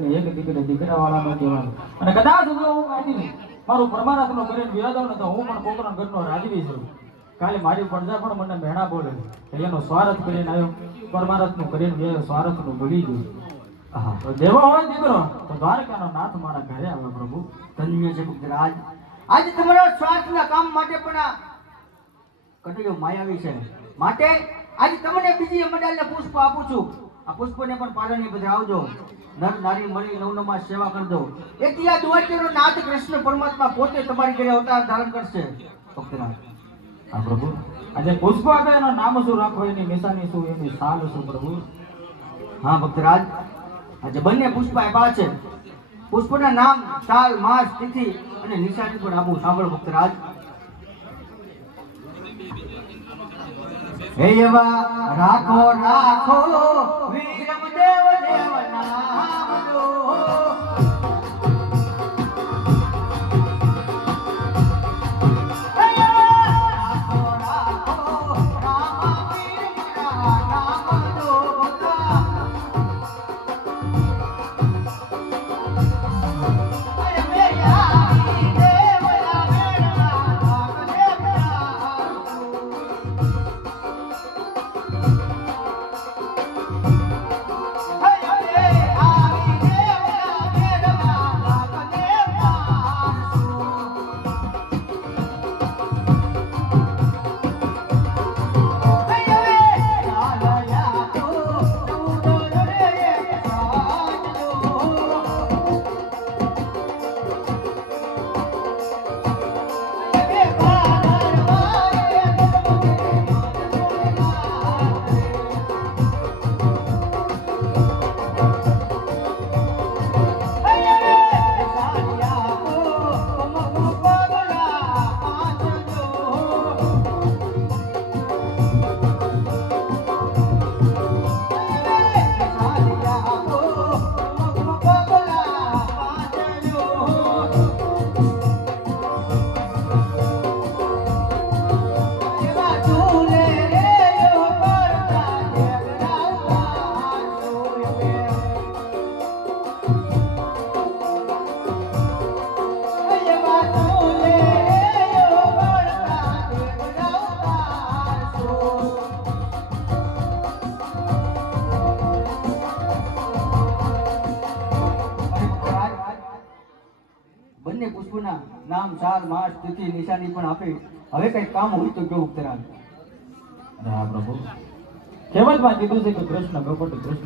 ને એક દીકરી દીકરાવાળાનો કહેવાનું. અને કદાચ જો હું કાઢી મારું પરમારાથનો કરીને વ્યા દઉં ને તો હું પણ કોકરાના ઘરનો રાજવી છું. કાલે મારી પ્રજા પણ મને મેણા બોલે કે એનો સ્વાર્થ કરીને આવ્યો, પરમારથનું કરીને વ્યાયો, સ્વાર્થનું ભૂલી ગયું. હા, તો દેવો હોય દીકરો તો દ્વારકાનો નાથ મારા ઘરે આવે પ્રભુ. ધન્ય છે પુત્રરાજ. આજે તમારા સ્વાર્થના કામ માટે પણ આ કટડીઓ માયાવી છે. માટે આજે તમને બીજી મડાલને પુષ્પ આપું છું. આ પુષ્પને પણ પાલનની પધરાવજો. નર નારી મળી નવનમાં સેવા કરજો. એથી આ દ્વારકાનો નાથ કૃષ્ણ પરમાત્મા પોતે તમારી ઘરે અવતાર ધારણ કરશે પુત્રરાજ. હા પ્રભુ, આજે પુષ્પ આપે એનો નામ શું રાખો, એની નિશાની શું, એની સાલ શું પ્રભુ? હા ભક્તરાજ, આજે બંને પુષ્પ આપ્યા છે. પુષ્પના નામ, સાલ, માસ, તિથિ અને નિશાની પણ આપું. સાંભળો ભક્તરાજ. હે એવા રાખો રાખો વીરમ દેવ દેવના નામજો. બંને પુષ્પના નામ, સાલ, માસ, તિથિ, નિશાની પણ આપે. હવે કઈ કામ હોય તો કેવું ઉત્તરાયણ. અરે હા પ્રભુ, કહેવતમાં કીધું છે કે કૃષ્ણ કપટ કૃષ્ણ